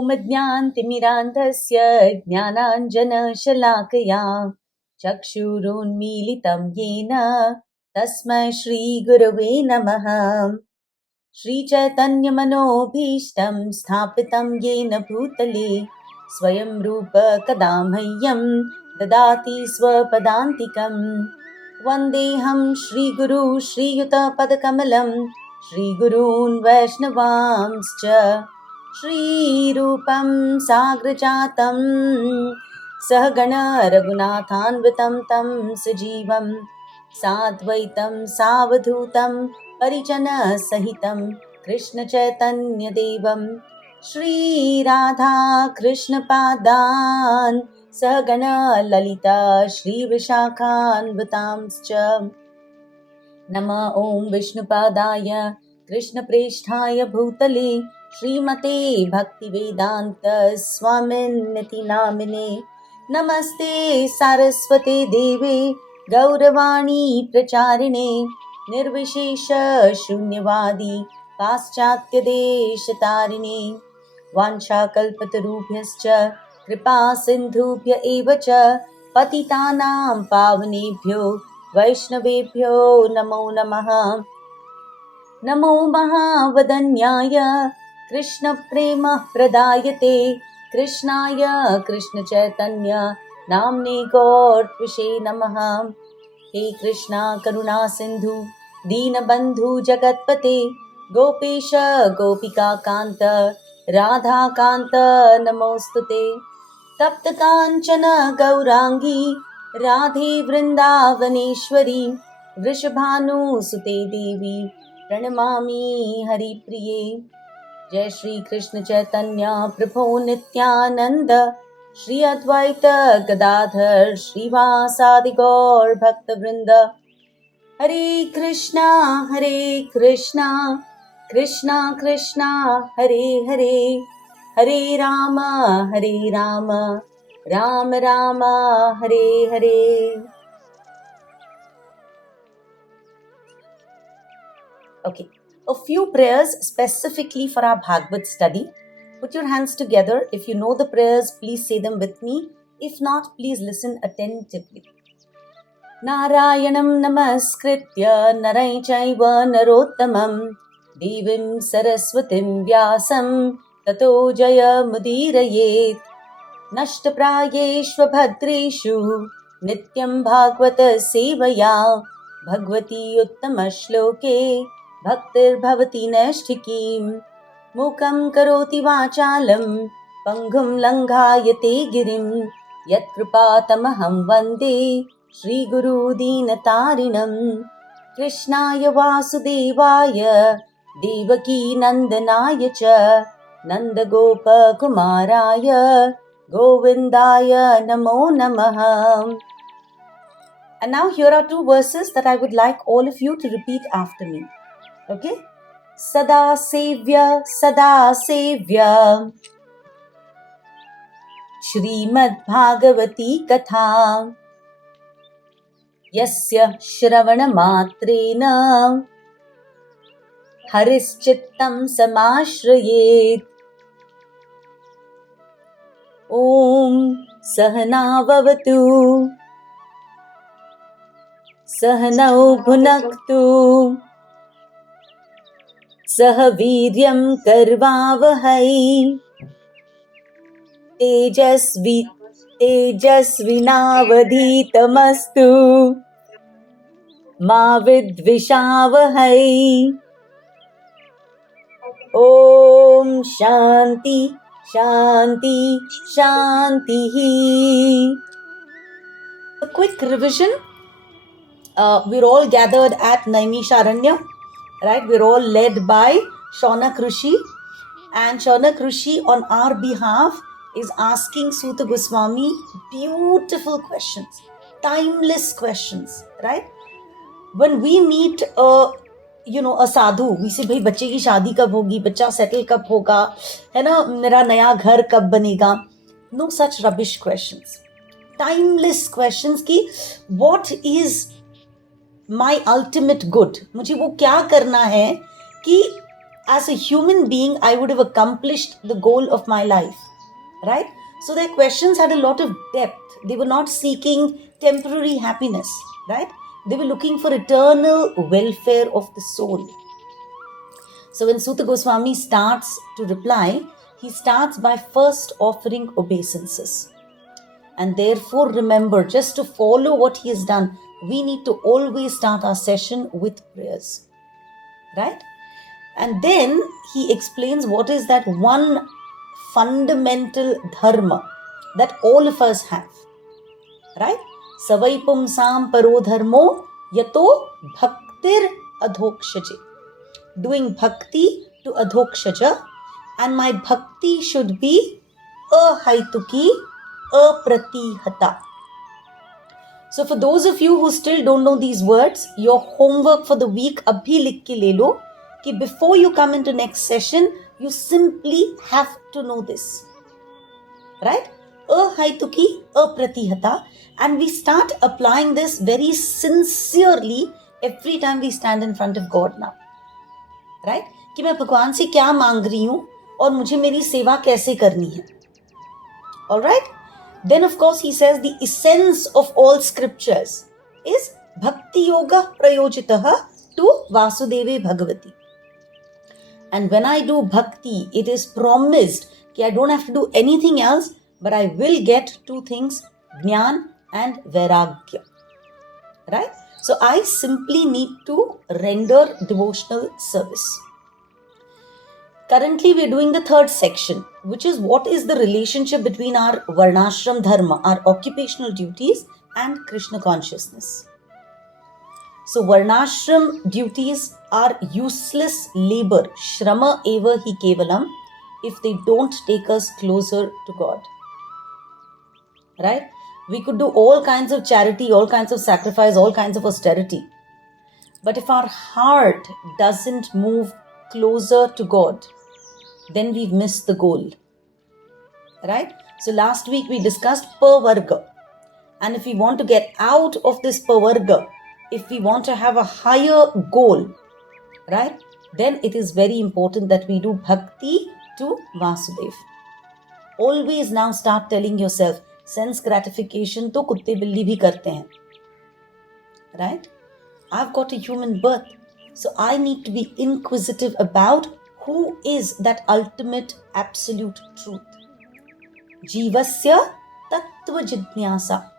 ॐ ज्ञानतिमिरान्धस्य ज्ञानाञ्जनशलाकया चक्षुरुन्मीलितं येन तस्मै श्रीगुरवे नमः। श्रीचैतन्यमनोभीष्टं स्थापितं येन भूतले स्वयं रूप कदा मह्यं ददाति स्वपदान्तिकं। वन्देऽहं श्रीगुरु श्रीयुतपदकमलं श्रीगुरून् वैष्णवांश्च श्रीरूपं साग्रजातं सहगण रघुनाथान्वितं तं सजीवं साद्वैतं सावधूतं परिजनसहितं कृष्णचैतन्यदेवं श्रीराधा कृष्णपादान् सहगण ललिता श्रीविशाखान्वितांश्च। नमः ॐ विष्णुपादाय कृष्णप्रेष्ठाय भूतले श्रीमते भक्तिवेदान्त स्वामिन्निति नामिने। नमस्ते सारस्वते देवे गौरवाणी प्रचारिणे निर्विशेष शून्यवादी पाश्चात्यदेशतारिणे। वाञ्छाकल्पतरुभ्यश्च कृपा सिन्धुभ्य एव च पतितानां पावनेभ्यो वैष्णवेभ्यो नमो नमः। नमो महावदन्याय कृष्णप्रेमप्रदायते कृष्णाय कृष्णचैतन्य नाम्ने गौरत्विषे नमः। हे कृष्णा करुणा सिन्धु दीनबन्धु जगत्पते गोपेश गोपिकान्त राधाकान्त नमोस्तुते। तप्तकाञ्चन गौरांगी राधे वृन्दावनेश्वरी वृषभानुसुते देवी प्रणमामि हरिप्रिये। जय श्री कृष्ण चैतन्य प्रभो नित्यानंद श्री अद्वैत गदाधर श्रीवासादि गौर भक्तवृंद। हरे कृष्णा कृष्णा कृष्णा हरे हरे, हरे Ram Ram Ram Hare Hare. Okay, a few prayers specifically for our Bhagavad study. Put your hands together. If you know the prayers, please say them with me. If not, please listen attentively. Narayanam namaskritya narai chaiva narottamam devim saraswatim vyasam tato jaya mudirayet. नष्टप्रायेष्व भद्रेषु नित्यं भागवत सेवया भगवती उत्तमश्लोके भक्तिर्भवति नैष्ठिकीम्। मूकं करोति वाचालं पङ्गुं लङ्घायते गिरिं यत्कृपातमहं वन्दे श्रीगुरुदीनतारिणं। कृष्णाय वासुदेवाय देवकी नन्दनाय च नन्दगोपकुमाराय Govindaya namo namaha. And now here are two verses that I would like all of you to repeat after me. Okay? Sada sevya Shrimad Bhagavati Katha Yasya Shravana Matrena Harischittam Samashrayet. Om Sahana Vavatu Sahanau Bhunaktu Sah Viryam Karvavahai Tejasvinavadhitamastu Ma Vidvishavahai. Om Shanti Shanti Shantihi. A quick revision. We're all gathered at Naimisharanya, right? We're all led by Shaunak Rishi, and Shaunak Rishi on our behalf is asking Suta Goswami beautiful questions, timeless questions, right? When we meet a sadhu, we say, भाई बच्चे की शादी कब होगी, बच्चा settle कब होगा, है ना, मेरा नया घर कब बनेगा. No such rubbish questions. Timeless questions की what is my ultimate good, मुझे वो क्या करना है कि as a human being, I would have accomplished the goal of my life, right? So their questions had a lot of depth. They were not seeking temporary happiness, right? They were looking for eternal welfare of the soul. So when Suta Goswami starts to reply, he starts by first offering obeisances. And therefore, remember, just to follow what he has done, we need to always start our session with prayers, right? And then he explains what is that one fundamental dharma that all of us have, right? Savai pumsam paro dharmo yato bhaktir adhokshaje. Doing bhakti to adhokshaja, and my bhakti should be ahaituki, apratihata. So for those of you who still don't know these words, your homework for the week abhi likh ke le lo कि before you come into next session, you simply have to know this, right? Ahaituki, apratihata, and we start applying this very sincerely every time we stand in front of God now, right? कि मैं भगवान से क्या मांग रही हूँ और मुझे मेरी सेवा कैसे करनी है. All right? Then of course he says the essence of all scriptures is bhakti yoga prayojitaha to Vasudeve Bhagavati. And when I do bhakti, it is promised that I don't have to do anything else, but I will get two things, Jnana and Vairagya. Right? So I simply need to render devotional service. Currently, we are doing the third section, which is what is the relationship between our Varnashram Dharma, our occupational duties, and Krishna consciousness. So Varnashram duties are useless labor, Shrama eva hi kevalam, if they don't take us closer to God. Right? We could do all kinds of charity, all kinds of sacrifice, all kinds of austerity. But if our heart doesn't move closer to God, then we've missed the goal. Right? So last week we discussed Pavarga. And if we want to get out of this Pavarga, if we want to have a higher goal, right, then it is very important that we do bhakti to Vasudev. Always now start telling yourself, sense gratification to kutte billi bhi karte hain. Right? I've got a human birth, so I need to be inquisitive about who is that ultimate absolute truth. Jivasya tattva jidnyasa.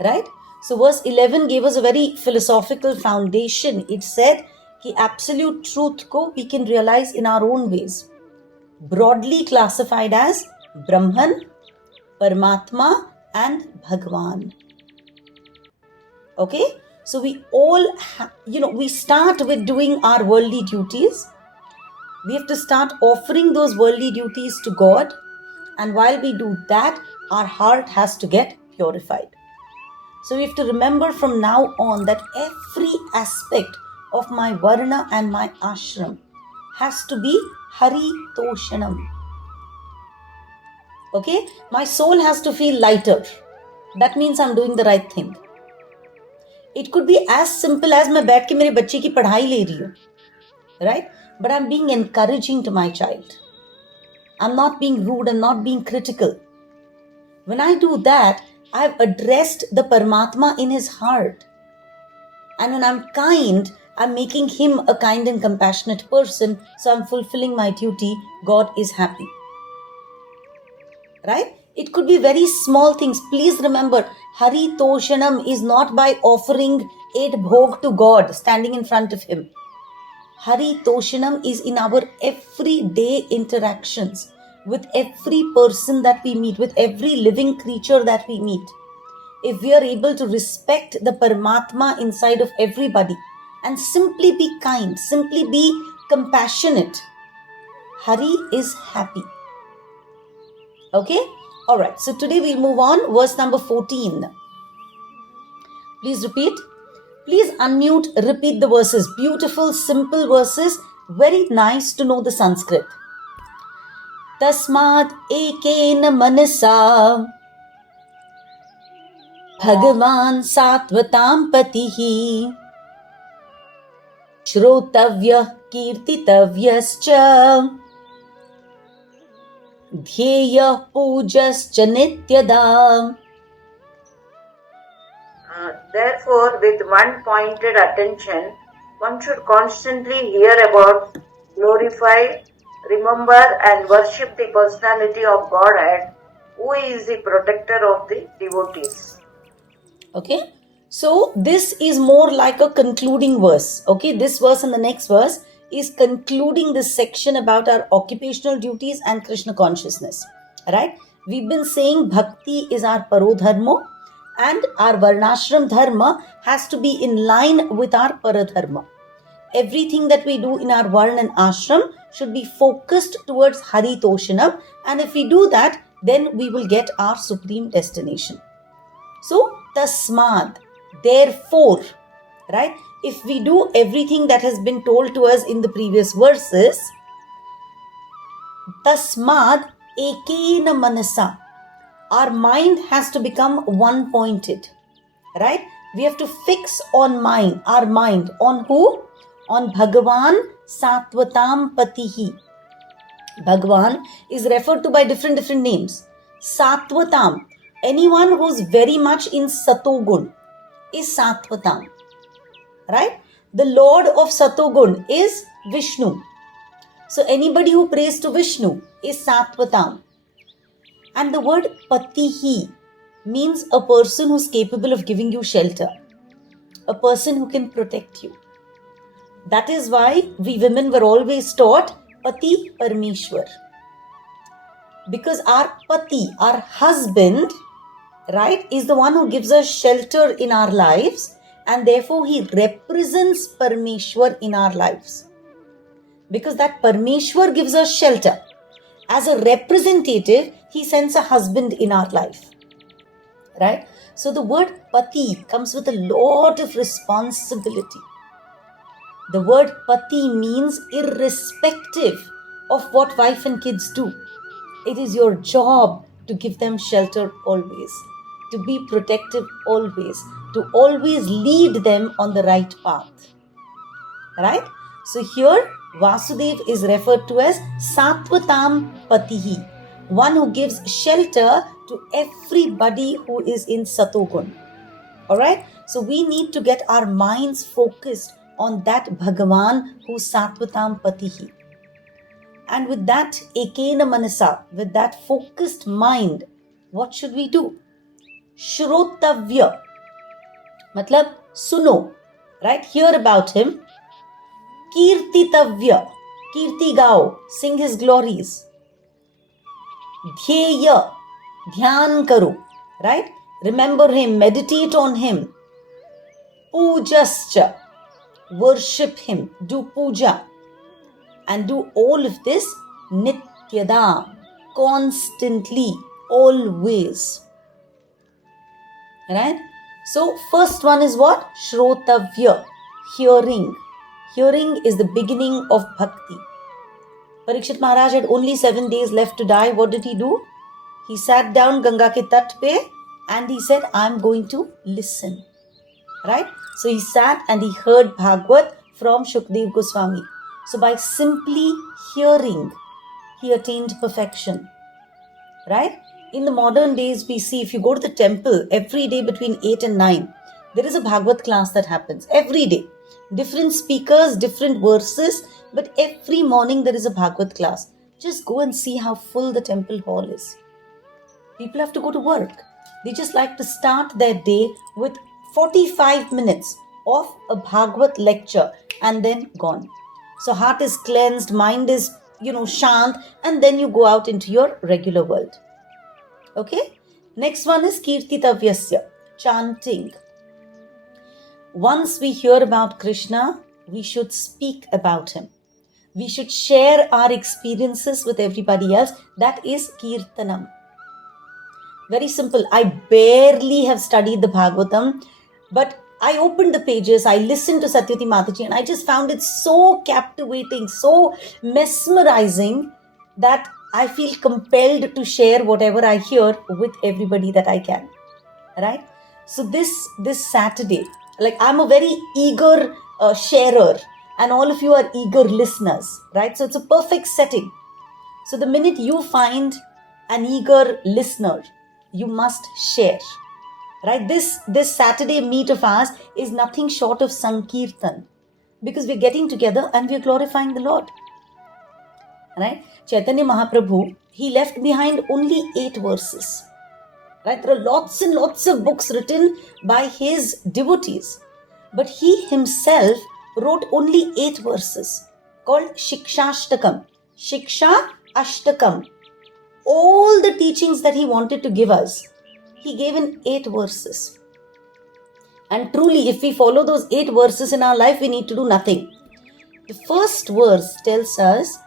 Right? So verse 11 gave us a very philosophical foundation. It said कि absolute truth को we can realize in our own ways. Broadly classified as Brahman, Paramatma and Bhagwan. Okay? So we all, we start with doing our worldly duties. We have to start offering those worldly duties to God. And while we do that, our heart has to get purified. So we have to remember from now on that every aspect of my varna and my ashram has to be Hari Toshanam. Okay? My soul has to feel lighter. That means I'm doing the right thing. It could be as simple as मैं बैठ के मेरे बच्चे की पढ़ाई ले रही हूँ. Right? But I'm being encouraging to my child. I'm not being rude and not being critical. When I do that, I've addressed the Paramatma in his heart. And when I'm kind, I'm making him a kind and compassionate person. So I'm fulfilling my duty. God is happy. Right? It could be very small things. Please remember, Hari Toshanam is not by offering 8 bhog to God, standing in front of him. Hari Toshanam is in our everyday interactions with every person that we meet, with every living creature that we meet. If we are able to respect the Paramatma inside of everybody and simply be kind, simply be compassionate, Hari is happy. Okay? Alright, so today we'll move on. Verse number 14. Please repeat. Please unmute, repeat the verses. Beautiful, simple verses. Very nice to know the Sanskrit. Tasmat ekena manasa Bhagavan Satvatam Patihi Shrotavyah kirtitavyascha Dhyeyah pujascha nityadam. Therefore, with one pointed attention, one should constantly hear about, glorify, remember and worship the personality of Godhead, who is the protector of the devotees. Okay, so this is more like a concluding verse. Okay, this verse and the next verse is concluding this section about our occupational duties and Krishna consciousness. Right? We've been saying bhakti is our parodharma and our varnashram dharma has to be in line with our paradharma. Everything that we do in our varna and ashram should be focused towards haritoshanam, and if we do that, then we will get our supreme destination. So, tasmad, therefore, right? If we do everything that has been told to us in the previous verses, tasmad ekena manasa, our mind has to become one pointed, right? We have to fix on mind, our mind, on who? On Bhagavan Satvatam Patihi. Bhagavan is referred to by different names. Satvatam, anyone who's very much in Satogun is Satvatam, right? The Lord of Satogun is Vishnu. So anybody who prays to Vishnu is Satvatam. And the word Patihi means a person who's capable of giving you shelter, a person who can protect you. That is why we women were always taught Pati Parmeshwar. Because our Pati, our husband, right, is the one who gives us shelter in our lives, and therefore he represents Parmeshwar in our lives. Because that Parmeshwar gives us shelter. As a representative, he sends a husband in our life. Right? So the word Pati comes with a lot of responsibility. The word Pati means irrespective of what wife and kids do. It is your job to give them shelter always, to be protective always, to always lead them on the right path. Right? So here Vasudev is referred to as Satvatam Patihi, one who gives shelter to everybody who is in Satogun. Alright? So we need to get our minds focused on that Bhagavan who's Satvatam Patihi. And with that ekena manasa, with that focused mind, what should we do? Shrotavya, matlab suno, right? Hear about him. Kirtitavya, kirti gao, sing his glories. Dhyeya, dhyan karo, right? Remember him, meditate on him. Pujascha, worship him, do puja. And do all of this nityada, constantly, always. Right? So first one is what? Shrotavya, hearing. Hearing is the beginning of bhakti. Parikshit Maharaj had only 7 days left to die. What did he do? He sat down Ganga ke tat pe and he said, I'm going to listen. Right? So he sat and he heard Bhagavad from Shukdev Goswami. So by simply hearing, he attained perfection. Right? In the modern days, we see if you go to the temple every day between 8 and 9, there is a Bhagavad class that happens every day. Different speakers, different verses, but every morning there is a Bhagavad class. Just go and see how full the temple hall is. People have to go to work. They just like to start their day with 45 minutes of a Bhagavad lecture and then gone. So heart is cleansed, mind is, shant, and then you go out into your regular world. Okay? Next one is Kirtitavyasya, chanting. Once we hear about Krishna, we should speak about him. We should share our experiences with everybody else. That is Kirtanam. Very simple. I barely have studied the Bhagavatam, but I opened the pages, I listened to Satyavati Mataji, and I just found it so captivating, so mesmerizing that I feel compelled to share whatever I hear with everybody that I can. Right? So this Saturday, like I'm a very eager sharer. and all of you are eager listeners, right? So it's a perfect setting. So the minute you find an eager listener, you must share, right? This Saturday meet of ours is nothing short of Sankirtan, because we're getting together and we're glorifying the Lord, right? Chaitanya Mahaprabhu, he left behind only 8 verses, right? There are lots and lots of books written by his devotees, but he himself wrote only 8 verses called Shikshashtakam. Shiksha Ashtakam. All the teachings that he wanted to give us, he gave in 8 verses. And truly, if we follow those 8 verses in our life, we need to do nothing. The first verse tells us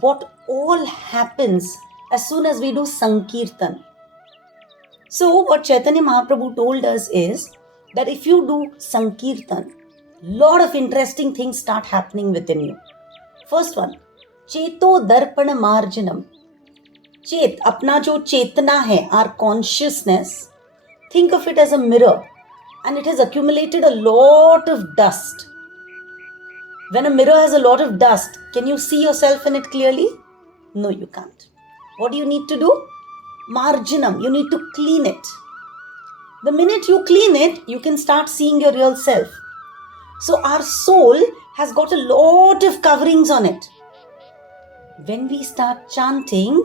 what all happens as soon as we do Sankirtan. So what Chaitanya Mahaprabhu told us is that if you do Sankirtan, lot of interesting things start happening within you. First one, Cheto Darpana Marjanam. Chet, अपना जो चेतना है, our consciousness, think of it as a mirror, and it has accumulated a lot of dust. When a mirror has a lot of dust, can you see yourself in it clearly? No, you can't. What do you need to do? Marjanam, you need to clean it. The minute you clean it, you can start seeing your real self. So our soul has got a lot of coverings on it. When we start chanting,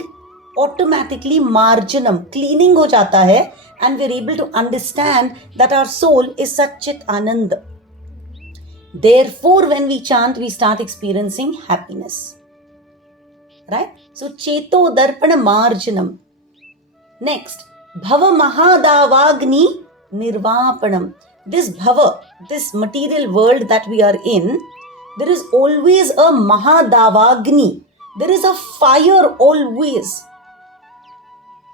automatically marjanam, cleaning ho jata hai, and we're able to understand that our soul is Satchit Ananda. Therefore, when we chant, we start experiencing happiness. Right? So, Cheto Darpana Marjanam. Next, Bhava Mahadavagni Nirvapanam. This Bhava, this material world that we are in, there is always a Mahadavagni. There is a fire always.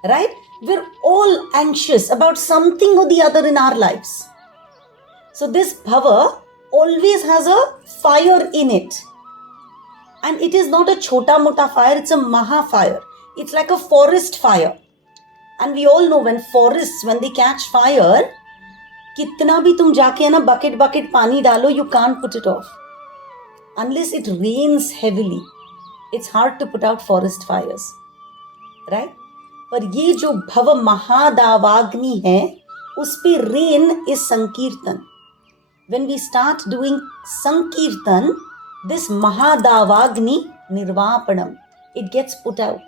Right? We're all anxious about something or the other in our lives. So this Bhava always has a fire in it. And it is not a chota mota fire, it's a maha fire. It's like a forest fire. And we all know when forests, when they catch fire, kitna bhi tum jaake na bucket pani dalo, you can't put it off. Unless it rains heavily, it's hard to put out forest fires. Right? पर ये जो भव महादावाग्नि है, उस पे rain is Sankirtan. When we start doing Sankirtan, this Mahadavagni Nirvapanam, it gets put out.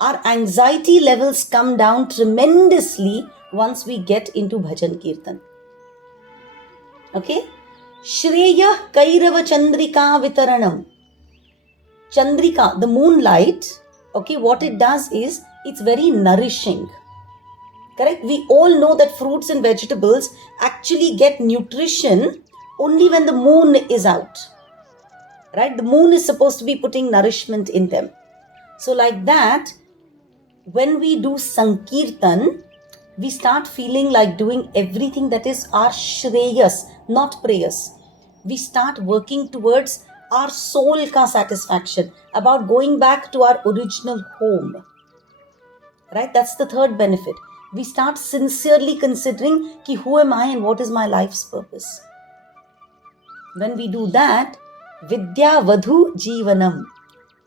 Our anxiety levels come down tremendously once we get into Bhajan Kirtan. Okay? Shreya Kairava Chandrika Vitaranam. Chandrika, the moonlight, okay, what it does is, it's very nourishing. Correct? We all know that fruits and vegetables actually get nutrition only when the moon is out. Right? The moon is supposed to be putting nourishment in them. So like that, when we do Sankirtan, we start feeling like doing everything that is our Shreyas, not prayers. We start working towards our soul ka satisfaction, about going back to our original home. Right? That's the third benefit. We start sincerely considering ki who am I and what is my life's purpose. When we do that, Vidya Vadhu Jivanam.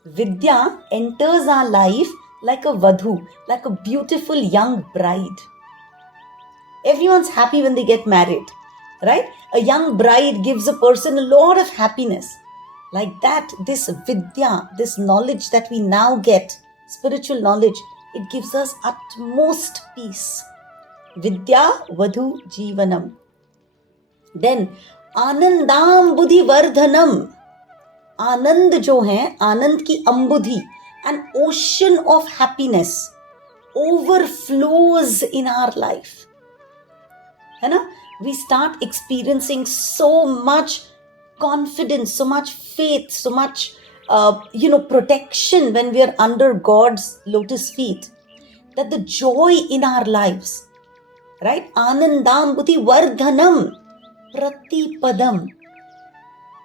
Vidya enters our life like a Vadhu, like a beautiful young bride. Everyone's happy when they get married, right? A young bride gives a person a lot of happiness. Like that, this Vidya, this knowledge that we now get, spiritual knowledge, it gives us utmost peace. Vidya Vadhu Jivanam. Then, Anandam Buddhi Vardhanam. Anand jo hai, Anand ki ambudhi, an ocean of happiness overflows in our life. है ना? We start experiencing so much confidence, so much faith, so much protection when we are under God's lotus feet, that the joy in our lives, right? Anandam buddhi vardhanam pratipadam.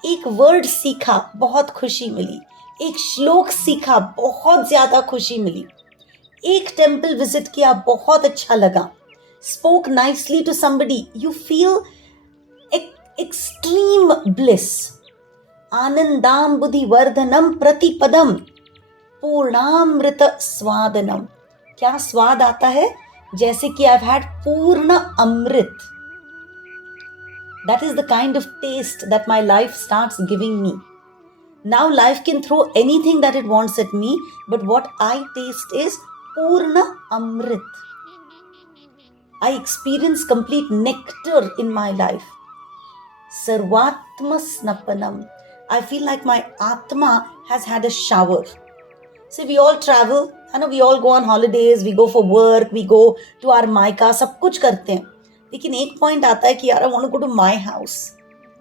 एक word सीखा, बहुत खुशी मिली. एक श्लोक सीखा, बहुत ज्यादा खुशी मिली. एक टेम्पल विजिट किया, बहुत अच्छा लगा. Spoke nicely to somebody, you feel extreme bliss. आनंदाम्बुधिवर्धनम प्रतिपदम पूर्णामृत स्वादनम. क्या स्वाद आता है? जैसे कि I've had पूर्ण अमृत. That is the kind of taste that my life starts giving me. Now life can throw anything that it wants at me, but what I taste is Purna Amrit. I experience complete nectar in my life. Sarvatma Snapanam. I feel like my Atma has had a shower. So we all travel, I know we all go on holidays, we go for work, we go to our maika, सब कुछ करते हैं. लेकिन एक point आता है कि यार I want to go to my house,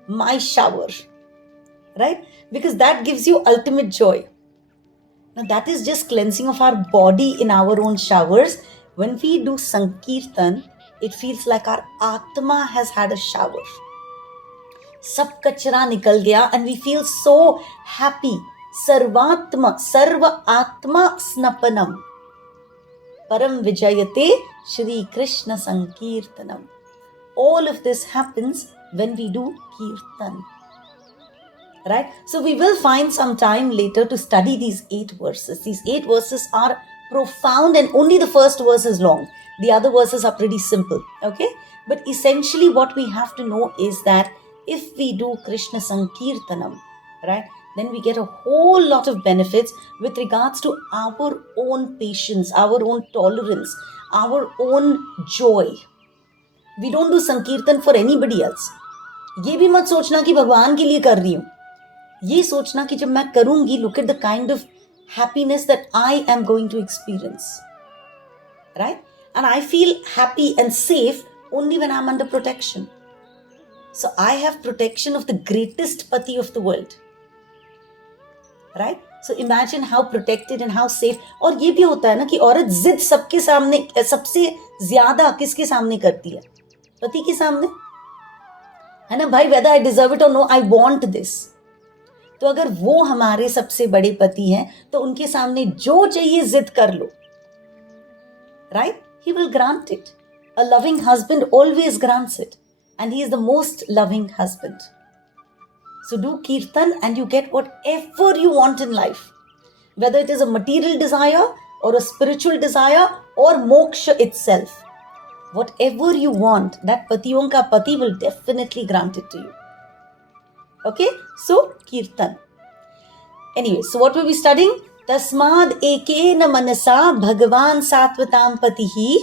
my shower. Right? Because that gives you ultimate joy. Now that is just cleansing of our body in our own showers. When we do Sankirtan, it feels like our Atma has had a shower. सब कचरा निकल गया and we feel so happy. Sarvatma, Sarva Atma Snapanam. Param Vijayate Shri Krishna Sankirtanam. All of this happens when we do Kirtan. Right? So we will find some time later to study these 8 verses. These 8 verses are profound and only the first verse is long. The other verses are pretty simple. Okay? But essentially what we have to know is that if we do Krishna Sankirtanam, right, then we get a whole lot of benefits with regards to our own patience, our own tolerance, our own joy. We don't do Sankirtan for anybody else. ये भी मत सोचना कि भगवान के लिए कर रही हूँ. ये सोचना कि जब मैं करूंगी, look at the kind of happiness that I am going to experience. Right? And I feel happy and safe only when I'm under protection. So I have protection of the greatest pati of the world. Right? So imagine how protected and how safe. और ये भी होता है ना कि औरत जिद सबके सामने, सबसे ज्यादा किसके सामने करती है? पति के सामने. है ना भाई, whether I deserve it or no, I want this. तो अगर वो हमारे सबसे बड़े पति हैं तो उनके सामने जो चाहिए जिद कर लो. Right? He will grant it. A loving husband always grants it. And he is the most loving husband. So do Kirtan and you get whatever you want in life. Whether it is a material desire or a spiritual desire or moksha itself. Whatever you want, that patiyon ka pati will definitely grant it to you. Okay? So, Kirtan. Anyway, so what were we studying? Tasmad ekena manasa bhagavan satvatam patihi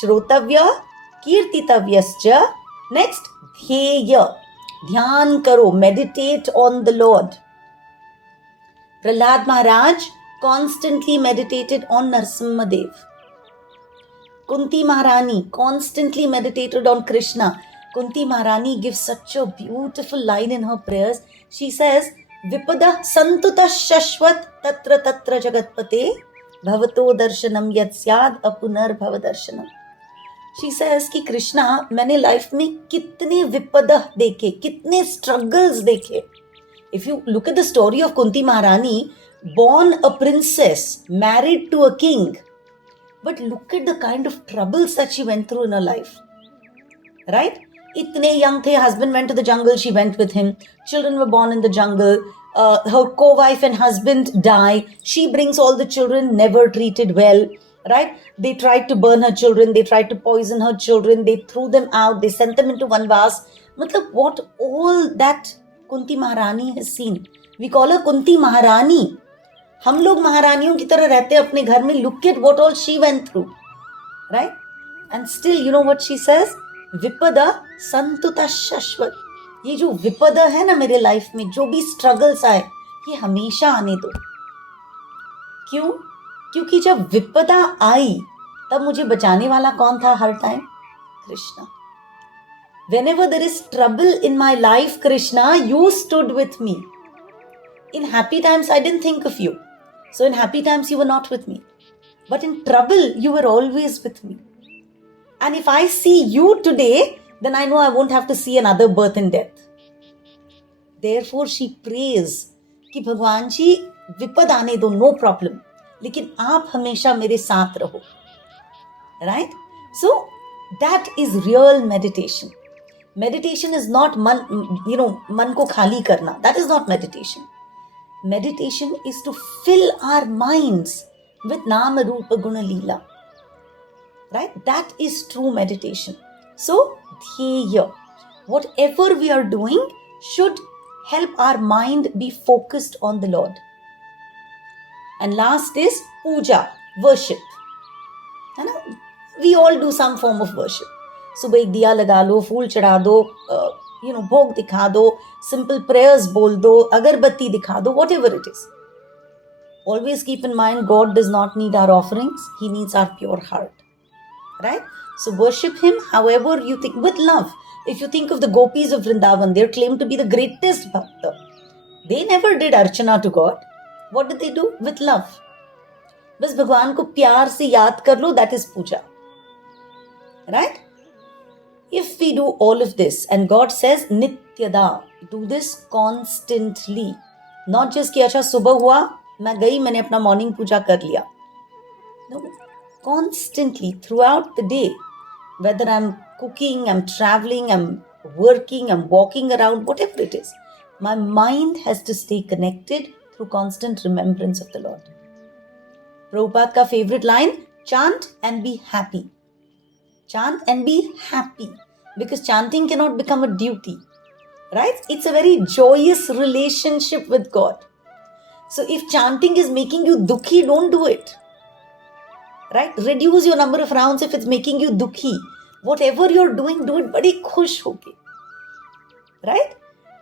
shrotavya kirtitavyascha. Next, dhyaya. Dhyan karo, meditate on the Lord. Prahlad Maharaj constantly meditated on Narasimha Dev. Kunti Maharani constantly meditated on Krishna. Kunti Maharani gives such a beautiful line in her prayers. She says, Vipada santuta shashvat tatra tatra jagatpate bhavato darshanam yat syad apunar bhavadarshanam. She says कि कृष्णा, मैंने life में कितने विपदा देखे, कितने struggles देखे. If you look at the story of Kunti Maharani, born a princess, married to a king, but look at the kind of troubles that she went through in her life. Right? Itne young the, husband went to the jungle, she went with him. Children were born in the jungle. Her co-wife and husband die. She brings all the children, never treated well. Right? They tried to burn her children. They tried to poison her children. They threw them out. They sent them into Vanvas. Matlab, what all that Kunti Maharani has seen. We call her Kunti Maharani. हम लोग महारानियों की तरह रहते हैं अपने घर में. Look at what all she went through. Right? And still, you know what she says? Vipada santuta shashvat. ये जो विपदा है ना मेरे लाइफ में, जो भी स्ट्रगल्स आए, ये हमेशा आने दो. क्यों? क्योंकि जब विपदा आई तब मुझे बचाने वाला कौन था हर time? Krishna. Whenever there is trouble in my life, Krishna, you stood with me. In happy times, I didn't think of you. So in happy times, you were not with me. But in trouble, you were always with me. And if I see you today, then I know I won't have to see another birth and death. Therefore, she prays कि भगवान जी विपद आने दो, no problem. लेकिन आप हमेशा मेरे साथ रहो. Right? So, that is real meditation. Meditation is not man ko khali karna. That is not meditation. Meditation is to fill our minds with Nama Rupa Guna Leela. Right? That is true meditation. So, Dhyeya. Whatever we are doing should help our mind be focused on the Lord. And last is puja, worship. We all do some form of worship. सुबह एक दिया लगा लो, फूल चढ़ा दो, भोग दिखा दो, simple prayers बोल दो, अगरबत्ती दिखा दो, whatever it is. Always keep in mind, God does not need our offerings. He needs our pure heart. Right? So worship Him however you think, with love. If you think of the gopis of Vrindavan, they are claimed to be the greatest bhakta. They never did archana to God. What did they do? With love. बस भगवान को प्यार से याद कर लो, that is puja. Right? If we do all of this, and God says nityada, do this constantly. Not just कि अच्छा सुबह हुआ, मैं गई, मैंने अपना morning puja कर लिया. No, constantly throughout the day, whether I'm cooking, I'm traveling, I'm working, I'm walking around, whatever it is, my mind has to stay connected through constant remembrance of the Lord. Prabhupada ka favorite line, chant and be happy. Chant and be happy, because chanting cannot become a duty, right? It's a very joyous relationship with God. So if chanting is making you dukhi, don't do it, right? Reduce your number of rounds if it's making you dukhi. Whatever you're doing, do it badi khush hoke, right?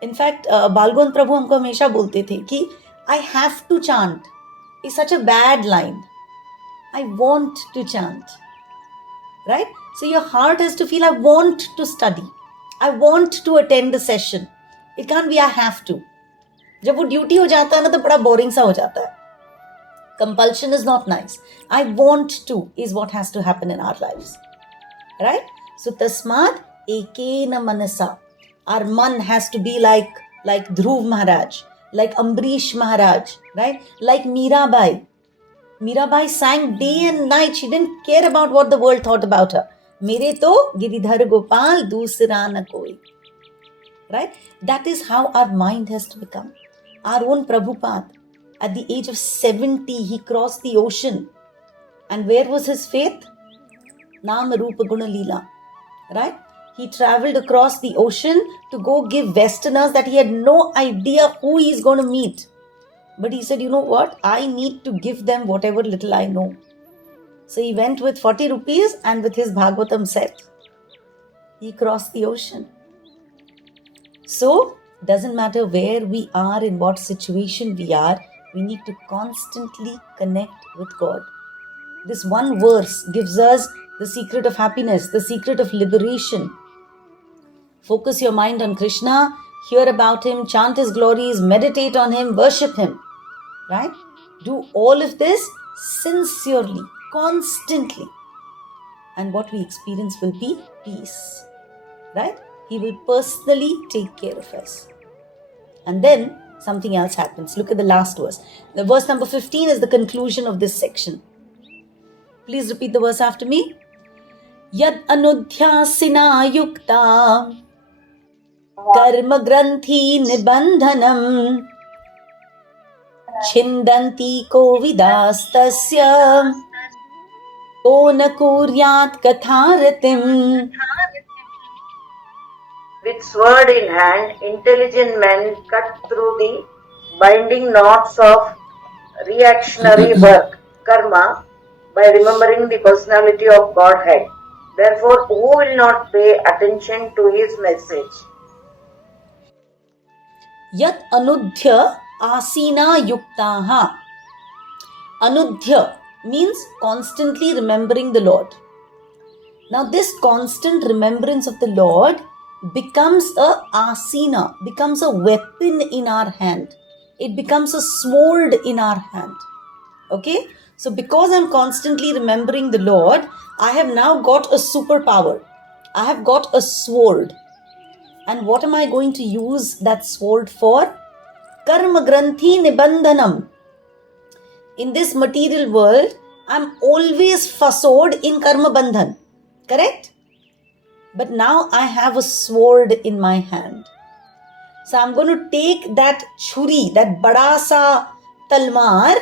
In fact, Balgowant Prabhu हमको हमेशा बोलते थे कि I have to chant is such a bad line. I want to chant, right? So your heart has to feel, I want to study. I want to attend the session. It can't be I have to. जब वो duty हो जाता है ना तो बड़ा boring सा हो जाता है. Compulsion is not nice. I want to is what has to happen in our lives. Right? So tasmad ekena manasa. Our man has to be like Dhruv Maharaj, like Ambarish Maharaj, right? Like Mirabai. Mirabai sang day and night. She didn't care about what the world thought about her. Mere to Giridhar Gopal dusra na koi. Right? That is how our mind has to become. Our own Prabhupada, at the age of 70, he crossed the ocean. And where was his faith? Nama Rupa Guna Leela. Right? He traveled across the ocean to go give Westerners that he had no idea who he is going to meet. But he said, you know what? I need to give them whatever little I know. So he went with 40 rupees and with his Bhagavatam set. He crossed the ocean. So, doesn't matter where we are, in what situation we are, we need to constantly connect with God. This one verse gives us the secret of happiness, the secret of liberation. Focus your mind on Krishna, hear about Him, chant His glories, meditate on Him, worship Him. Right? Do all of this sincerely, constantly. And what we experience will be peace. Right? He will personally take care of us. And then something else happens. Look at the last verse. The verse number 15 is the conclusion of this section. Please repeat the verse after me. Yad anudhyasina yukta karma granthi nibandhanam chindanti kovidastasya o na kuryat katharatim. With sword in hand, intelligent men cut through the binding knots of reactionary work, karma, by remembering the personality of Godhead. Therefore, who will not pay attention to His message? Yat anudhya asina yuktaha. Anudhya means constantly remembering the Lord. Now this constant remembrance of the Lord becomes a asina, becomes a weapon in our hand. It becomes a sword in our hand. Okay? So because I'm constantly remembering the Lord, I have now got a superpower. I have got a sword. And what am I going to use that sword for? Karma granthi nibandhanam. In this material world, I'm always fasoed in karma bandhan. Correct? But now I have a sword in my hand. So I'm going to take that churi, that bada sa talwar,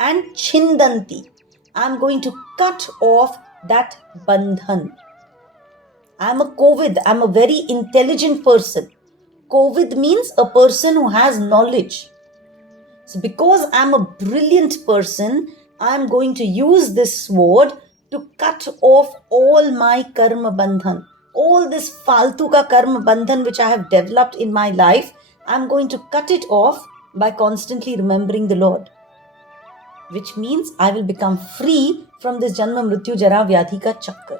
and chindanti. I'm going to cut off that bandhan. I'm a Kovid. I'm a very intelligent person. Kovid means a person who has knowledge. So because I'm a brilliant person, I'm going to use this sword to cut off all my karma bandhan. All this faltu ka karma bandhan which I have developed in my life, I'm going to cut it off by constantly remembering the Lord. Which means I will become free from this Janma Mrityu Jara Vyadhi ka chakkar.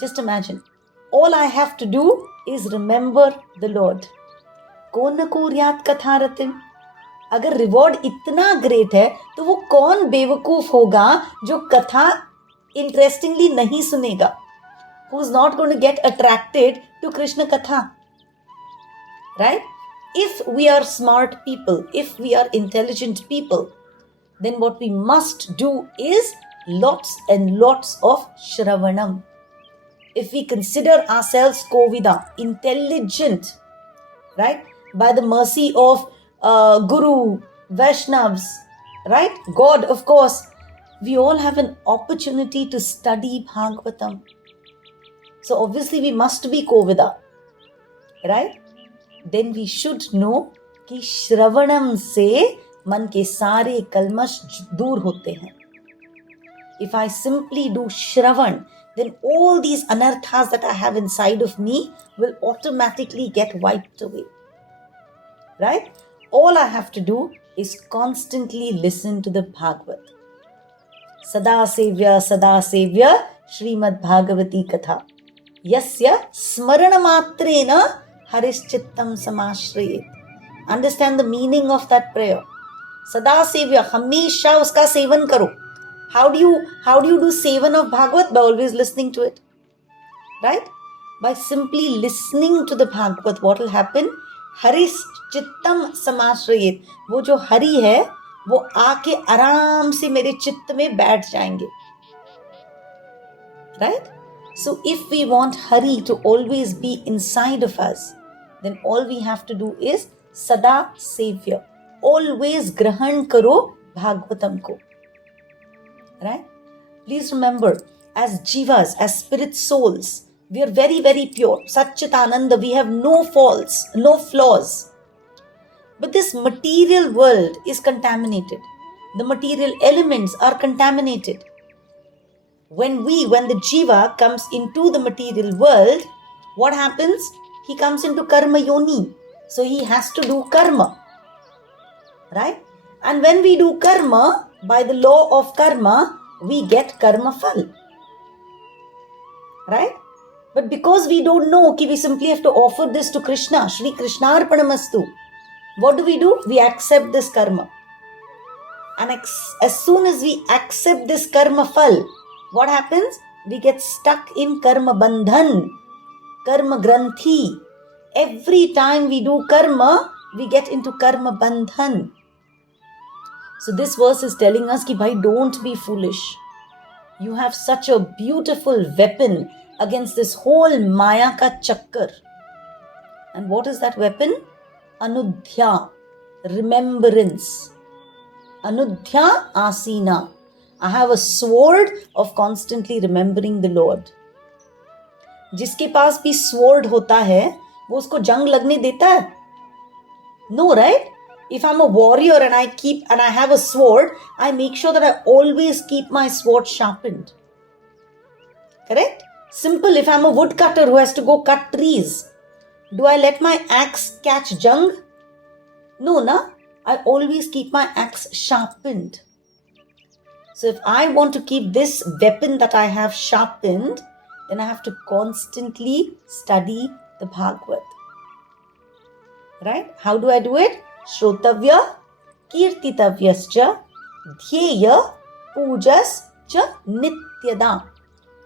Just imagine. All I have to do is remember the Lord. Kon na kuryat katharatim. अगर reward इतना great है तो वो कौन बेवकूफ होगा जो कथा इंटरेस्टिंगली नहीं सुनेगा, who is not going to get attracted to Krishna katha, right? If we are smart people, if we are intelligent people, then what we must do is lots and lots of shravanam. If we consider ourselves Kovida, intelligent, right, by the mercy of Guru, Vaishnavas, right? God, of course, we all have an opportunity to study Bhagavatam. So obviously we must be Kovida, right? Then we should know कि श्रवणम से मन के सारे कलमश दूर होते हैं. If I simply do Shravan, then all these anarthas that I have inside of me will automatically get wiped away, right? All I have to do is constantly listen to the Bhagavad. Sada Sevya Srimad Bhagavati Katha. Yasya Smarana Matrena Harischittam Samashrayet. Understand the meaning of that prayer. Sada Sevya, Hamesha uska sevan karo. How do you do sevan of Bhagavad? By always listening to it, right? By simply listening to the Bhagavad, what will happen? Harish चित्तम समाश्रयेत. वो जो हरि है वो आके आराम से मेरे चित्त में बैठ जाएंगे, right? So if we want Hari to always be inside of us, then all we have to do is sada sevya. Always grahan karo Bhagavatam ko, right? Please remember, as jivas, as spirit souls, we are very, very pure. Satchitananda, we have no faults, no flaws. But this material world is contaminated. The material elements are contaminated. When the jiva comes into the material world, what happens? He comes into karma yoni. So he has to do karma, right? And when we do karma, by the law of karma, we get karma phal, right? But because we don't know, we simply have to offer this to Krishna, Shri Krishnarpanamastu. What do? We accept this karma. And as soon as we accept this karma phal, what happens? We get stuck in karma bandhan, karma granthi. Every time we do karma, we get into karma bandhan. So this verse is telling us, bhai, don't be foolish. You have such a beautiful weapon against this whole Maya ka chakkar. And what is that weapon? Anudhya, remembrance. Anudhya asina. I have a sword of constantly remembering the Lord. जिसके पास भी sword होता है, वो उसको जंग लगने देता है? No, right? If I'm a warrior and I have a sword, I make sure that I always keep my sword sharpened. Correct? Simple, if I'm a woodcutter who has to go cut trees, do I let my axe catch jung? No, na? I always keep my axe sharpened. So if I want to keep this weapon that I have sharpened, then I have to constantly study the Bhagavad. Right? How do I do it? Shrotavya, kirtitavyascha, dhyeya, pujascha, nityada.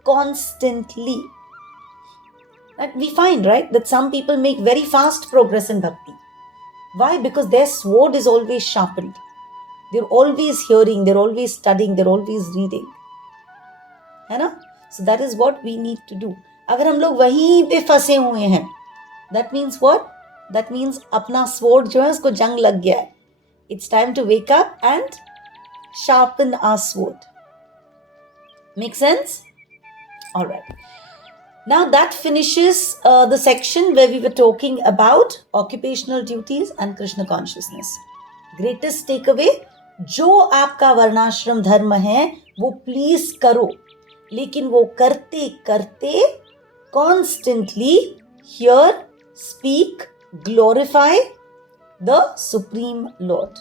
Constantly. That we find, right, that some people make very fast progress in bhakti. Why? Because their sword is always sharpened. They're always hearing, they're always studying, they're always reading. So that is what we need to do. अगर हम लोग वहीं पे फंसे हुए हैं, that means what? That means अपना sword जो है उसको जंग लग गया है. It's time to wake up and sharpen our sword. Make sense? All right. Now that finishes the section where we were talking about occupational duties and Krishna consciousness. Greatest takeaway, जो आपका वर्णाश्रम धर्म है वो प्लीज करो, लेकिन वो करते करते constantly hear, speak, glorify the Supreme Lord.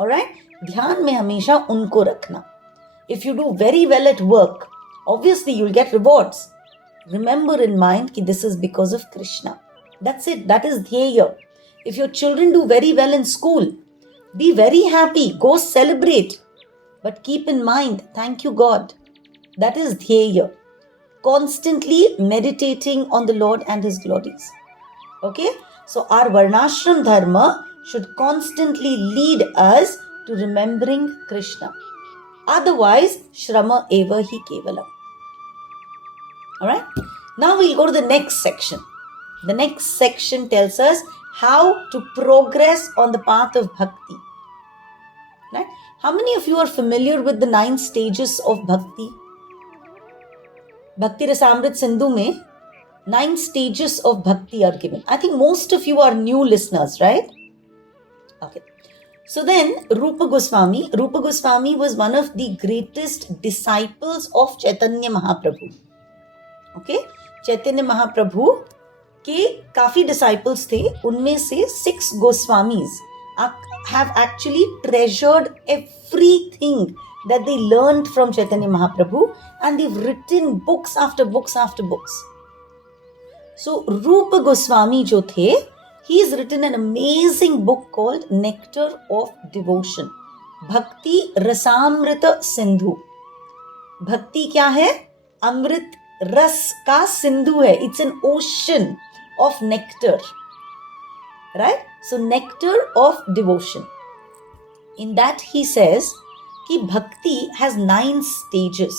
Alright? ध्यान में हमेशा उनको रखना. If you do very well at work, obviously you'll get rewards. Remember in mind कि this is because of Krishna. That's it. That is Dhyaya. If your children do very well in school, be very happy. Go celebrate. But keep in mind, thank you God. That is Dhyaya. Constantly meditating on the Lord and His glories. Okay? So our Varnashram Dharma should constantly lead us to remembering Krishna. Otherwise, Shrama eva hi kevalam. Alright? Now we'll go to the next section. The next section tells us how to progress on the path of bhakti. Right? How many of you are familiar with the 9 stages of bhakti? Bhakti Rasamrit Sindhu mein 9 stages of bhakti are given. I think most of you are new listeners, right? Okay. So then, Rupa Goswami was one of the greatest disciples of Chaitanya Mahaprabhu. Okay? Chaitanya Mahaprabhu के काफी disciples थे, उनमें से 6 Goswamis have actually treasured everything that they learned from Chaitanya Mahaprabhu, and they've written books after books after books. So, Rupa Goswami जो थे, he's written an amazing book called Nectar of Devotion. Bhakti Rasamrita Sindhu. Bhakti क्या है? अमृत रस का सिंधु है. It's an ocean of nectar. Right? So Nectar of Devotion. In that he says कि Bhakti has 9 stages.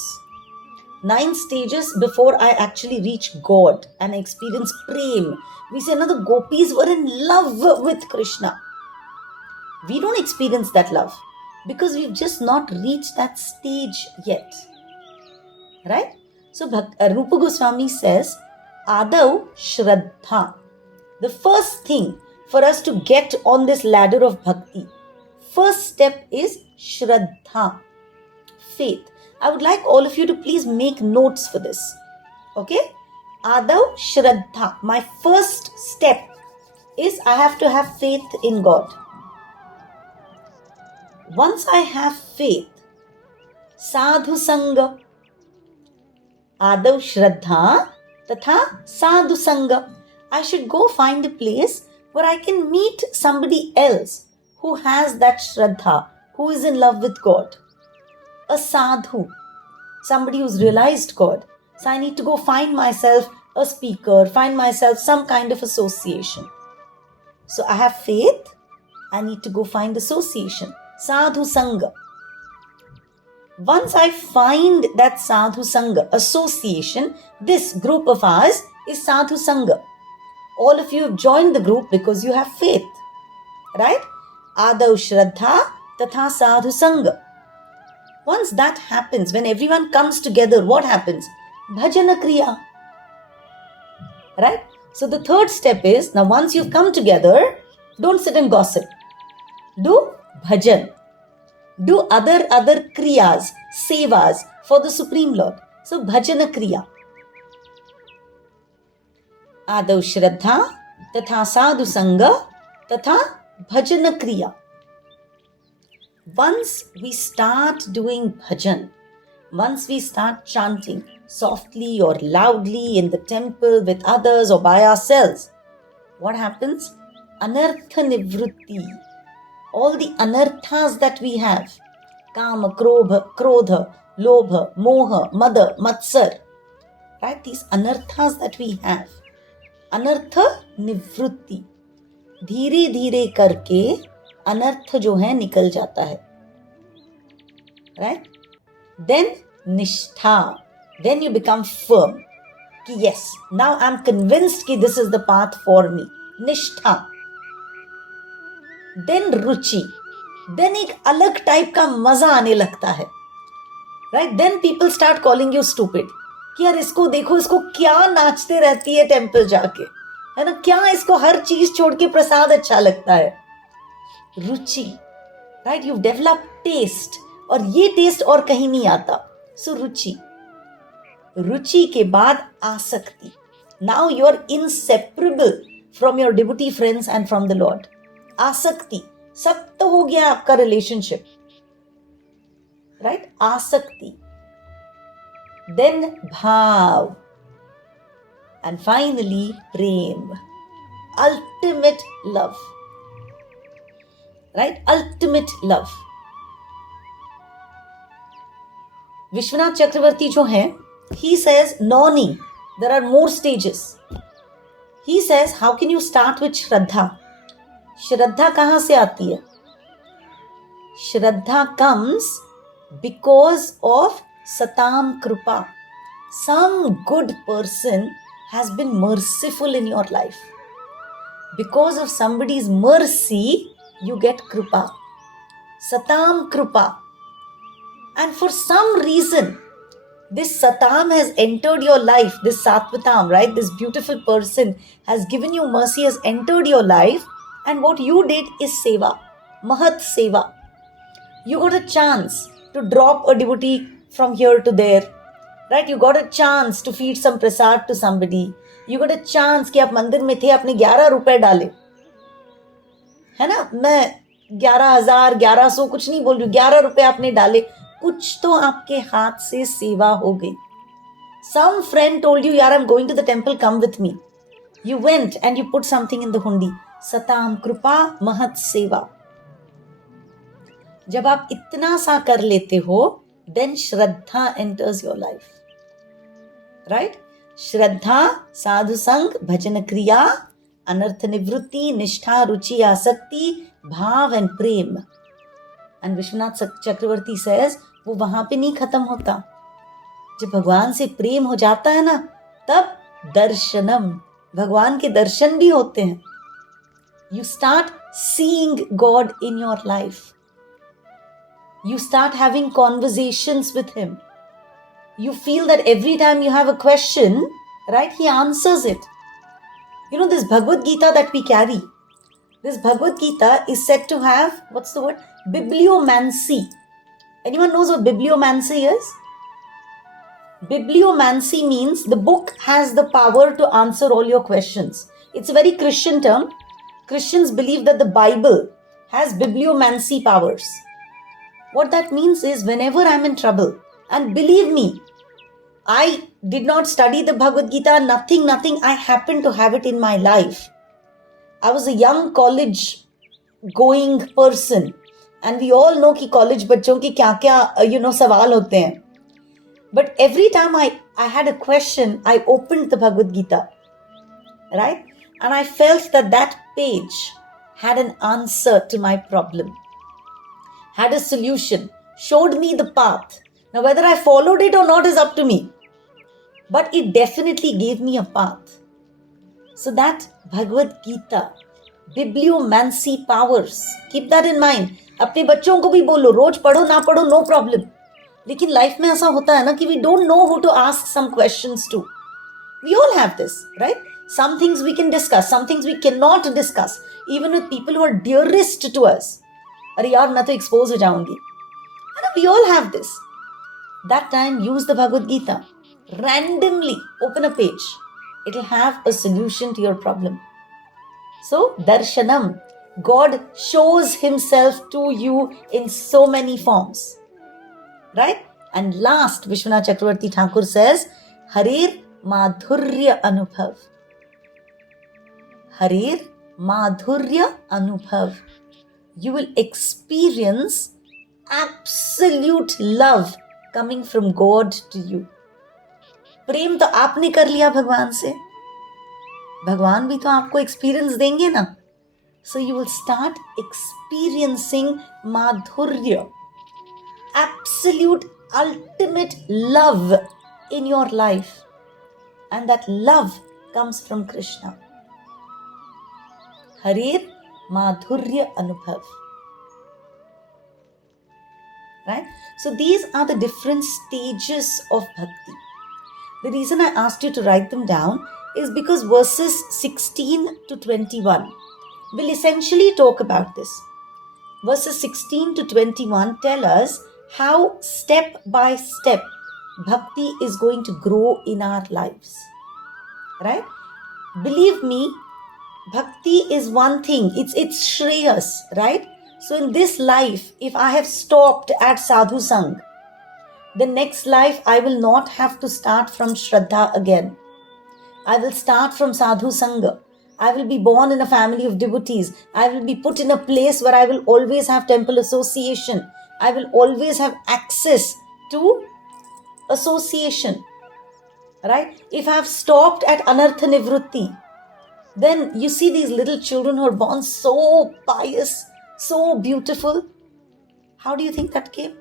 9 stages before I actually reach God and I experience Prem. We say, no, the gopis were in love with Krishna. We don't experience that love because we've just not reached that stage yet. Right? So Rupa Goswami says, Adav Shraddha. The first thing for us to get on this ladder of bhakti, first step is Shraddha, faith. I would like all of you to please make notes for this. Okay? Adav Shraddha. My first step is I have to have faith in God. Once I have faith, Sadhu Sangha. Adav Shraddha Tatha Sadhu Sangha. I should go find a place where I can meet somebody else who has that Shraddha, who is in love with God. A sadhu, somebody who's realized God. So I need to go find myself a speaker, find myself some kind of association. So I have faith, I need to go find association. Sadhu Sangha. Once I find that Sadhu Sangha, association, this group of ours is Sadhu Sangha. All of you have joined the group because you have faith. Right? Adav Shraddha Tatha Sadhu Sangha. Once that happens, when everyone comes together, what happens? Bhajana Kriya. Right? So the third step is, now once you've come together, don't sit and gossip. Do bhajan. Do other kriyas, sevas for the Supreme Lord. So bhajana kriya. Adav Shraddha Tatha Sadhu Sangha Tatha Bhajana Kriya. Once we start doing bhajan, once we start chanting softly or loudly in the temple with others or by ourselves, what happens? Anartha nivrutti. All the anarthas that we have, kama, krodha, lobha, moha, mada, matsar, right? These anarthas that we have, anartha nivrutti. धीरे धीरे करके अनर्थ जो है निकल जाता है. Right? Then nishtha. Then you become firm. कि yes, now I'm convinced कि this is the path for me. निष्ठा. Then रुचि. Then एक अलग टाइप का मजा आने लगता है. Right? Then people start calling you stupid. कि यार इसको देखो, इसको क्या नाचते रहती है टेम्पल जाके, है ना, क्या इसको हर चीज छोड़ के प्रसाद अच्छा लगता है. रुचि. राइट, यू डेवलप टेस्ट, और ये टेस्ट और कहीं नहीं आता. सो रुचि. रुचि के बाद आसक्ति. Now you are inseparable from your devotee friends and from the lord. आसक्ति, सब तो हो गया आपका रिलेशनशिप. राइट, आसक्ति. देन भाव, एंड फाइनली प्रेम. Ultimate love. Right, ultimate love. Vishwanath Chakravarti जो है, he says Noni, there are more stages. He says, how can you start with Shraddha? श्रद्धा कहाँ से आती है? श्रद्धा comes because of Satam Krupa. Some good person has been merciful in your life. Because of somebody's mercy, you get Krupa. Satam Krupa. And for some reason, this Satam has entered your life, this Satvatam, right? This beautiful person has given you mercy, has entered your life, and what you did is Seva, Mahat Seva. You got a chance to drop a devotee from here to there, right? You got a chance to feed some prasad to somebody. You got a chance कि आप मंदिर में थे, आपने 11 रुपए डाले, है ना. मैं 11,000 1100 कुछ नहीं बोल रही हूँ, 11 रुपए आपने डाले, कुछ तो आपके हाथ से सेवा हो गई. Some friend told you, यार I'm going to the temple, come with me. You went and you put something in the hundi. Satam Krupa Mahat Seva. जब आप इतना सा कर लेते हो, then Shraddha enters your life. Right? Shraddha, sadhu sang, bhajan kriya, anartha nivrutti, nishtha, ruchi, asakti, bhav and prem. And Vishwanath Chakraborty says, वो वहां पे नहीं खत्म होता. जब भगवान से प्रेम हो जाता है ना, तब दर्शनम, भगवान के दर्शन भी होते हैं. You start seeing God in your life. You start having conversations with Him. You feel that every time you have a question, right, He answers it. You know, this Bhagavad Gita that we carry, this Bhagavad Gita is said to have, what's the word? Bibliomancy. Anyone knows what bibliomancy is? Bibliomancy means the book has the power to answer all your questions. It's a very Christian term. Christians believe that the Bible has bibliomancy powers. What that means is, whenever I'm in trouble, and believe me, I did not study the Bhagavad Gita, nothing, I happen to have it in my life. I was a young college going person, and we all know कि college बच्चों के क्या क्या सवाल होते हैं. But every time I had a question, I opened the Bhagavad Gita, right? And I felt that page had an answer to my problem, had a solution, showed me the path. Now whether I followed it or not is up to me, but it definitely gave me a path. So that Bhagavad Gita, bibliomancy powers, keep that in mind. अपने बच्चों को भी बोलो, रोज पढ़ो ना पढ़ो no problem. लेकिन life में ऐसा होता है ना कि we don't know who to ask some questions to. We all have this, right? Some things we can discuss, some things we cannot discuss, even with people who are dearest to us. अरे यार मैं तो expose हो जाऊंगी. We all have this. That time use the Bhagavad Gita. Randomly open a page. It will have a solution to your problem. So, darshanam. God shows Himself to you in so many forms. Right? And last, Vishwanath Chakravarti Thakur says, Harir Madhurya Anubhav. Harir Madhurya Anubhav. You will experience absolute love coming from God to you. प्रेम तो आपने कर लिया भगवान से, भगवान भी तो आपको एक्सपीरियंस देंगे ना. So you will start experiencing madhurya, absolute ultimate love in your life. and that love comes from Krishna. Harir Madhurya Anubhav. Right? So these are the different stages of bhakti. The reason I asked you to write them down is because verses 16 to 21 will essentially talk about this. Verses 16 to 21 tell us how step by step bhakti is going to grow in our lives. Right? Believe me, bhakti is one thing. It's shreyas, right? So in this life, if I have stopped at sadhu sang, the next life I will not have to start from Shraddha again. I will start from sadhu sangha. I will be born in a family of devotees. I will be put in a place where I will always have temple association. I will always have access to association. Right? If I have stopped at anartha nivrutti, then you see these little children who are born so pious, so beautiful. How do you think that came?